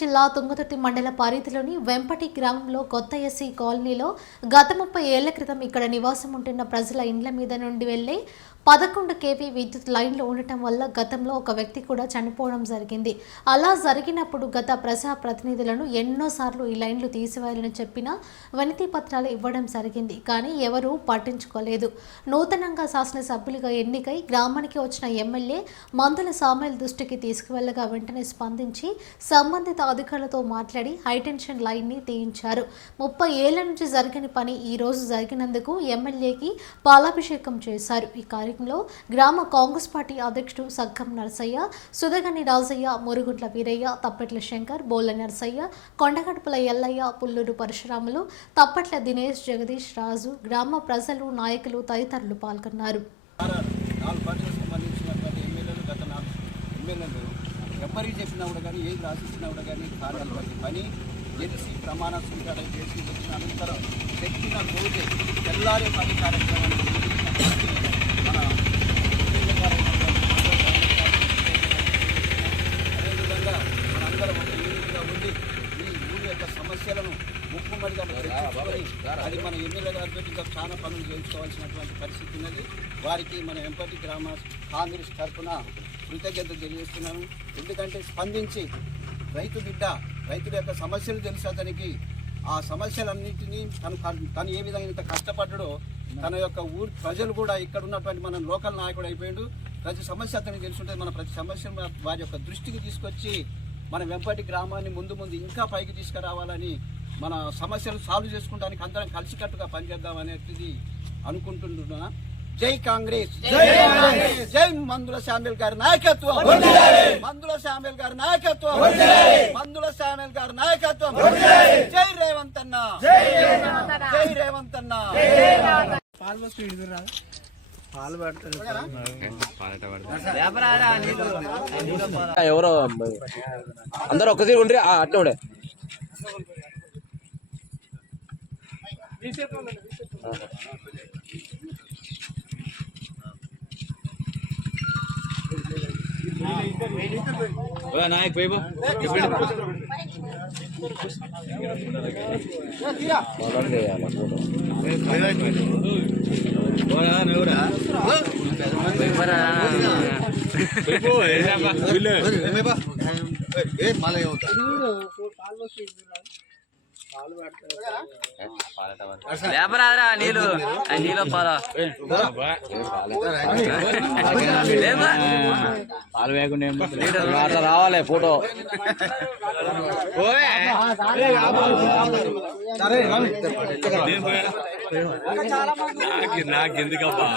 జిల్లా తుంగతుర్తి మండల పరిధిలోని వెంపటి గ్రామంలో కొత్త ఎస్సీ కాలనీలో గత 30 ఏళ్ల క్రితం ఇక్కడ నివాసం ఉంటున్న ప్రజల ఇండ్ల మీద నుండి వెళ్లే 11 kV విద్యుత్ లైన్లు ఉండటం వల్ల గతంలో ఒక వ్యక్తి కూడా చనిపోవడం జరిగింది. అలా జరిగినప్పుడు గత ప్రజా ప్రతినిధులను ఎన్నోసార్లు ఈ లైన్లు తీసివేయాలని చెప్పినా వినతి పత్రాలు ఇవ్వడం జరిగింది. కానీ ఎవరూ పట్టించుకోలేదు. నూతనంగా శాసనసభ్యులుగా ఎన్నికై గ్రామానికి వచ్చిన ఎమ్మెల్యే మందుల సామేల్ దృష్టికి తీసుకువెళ్లగా వెంటనే స్పందించి సంబంధిత అధికారులతో మాట్లాడి హైటెన్షన్ లైన్ ని తీయించారు. 30 ఏళ్ల నుంచి జరగని పని ఈ రోజు జరిగినందుకు ఎమ్మెల్యేకి పాలాభిషేకం చేశారు. ఈ కార్యక్రమంలో గ్రామ కాంగ్రెస్ పార్టీ అధ్యక్షుడు సగ్గం నరసయ్య, సుధగని రాజయ్య, మురుగుంట్ల వీరయ్య, తప్పెట్ల శంకర్, బోల నరసయ్య, కొండగడపల ఎల్లయ్య, పుల్లూరు పరశురాములు, తప్పట్ల దినేష్, జగదీష్, రాజు, గ్రామ ప్రజలు, నాయకులు తదితరులు పాల్గొన్నారు. ఎవరికి చెప్పినా కూడా కానీ ఏది రాసిచ్చినా కూడా కానీ కార్యాలు పని ఎలిసి ప్రమాణ స్వీకారం చేసి వచ్చిన అనంతరం శక్తిన రోజే తెల్లారే పని కార్యక్రమాన్ని మన అదేవిధంగా మనందరం ఒక యూనిట్గా ఉండి ఈ ఊరి యొక్క సమస్యలను ముక్కుమడిగా అది మన ఎమ్మెల్యే గారితో ఇంకా చాలా పనులు చేయించుకోవాల్సినటువంటి పరిస్థితి ఉన్నది. వారికి మన వెంపటి గ్రామ కాంగ్రెస్ తరఫున కృతజ్ఞతలు తెలియజేస్తున్నాను. ఎందుకంటే స్పందించి రైతుల యొక్క సమస్యలు తెలుసు అతనికి. ఆ సమస్యలన్నింటినీ తను ఏ విధంగా ఇంత కష్టపడ్డాడో తన యొక్క ఊరి ప్రజలు కూడా ఇక్కడ ఉన్నటువంటి మన లోకల్ నాయకుడు అయిపోయాడు. ప్రతి సమస్య అతనికి తెలుసుంటుంది. మన ప్రతి సమస్యను వారి యొక్క దృష్టికి తీసుకొచ్చి మన వెంపటి గ్రామాన్ని ముందు ఇంకా పైకి తీసుకురావాలని, మన సమస్యలు సాల్వ్ చేసుకోవడానికి అందరం కలిసికట్టుగా పనిచేద్దాం అనేది అనుకుంటున్నా. జై కాంగ్రెస్, జై మందుల సామేల్ గారి నాయకత్వం, మందుల సామేల్ గారి నాయకత్వం, మందుల సామేల్ గారి నాయకత్వం. జై రేవంత్ అన్న, జై రేవంత్ అన్న. ఎవరో అందరూ ఒక్క తీరు ఉండ్రి అట్లా ఉండే నాయక్ వైబు లేపరాదరా నీళ్ళు నీళ్ళు పాలు అట్లా రావాలి ఫోటో. నాకెందుకబ్బా.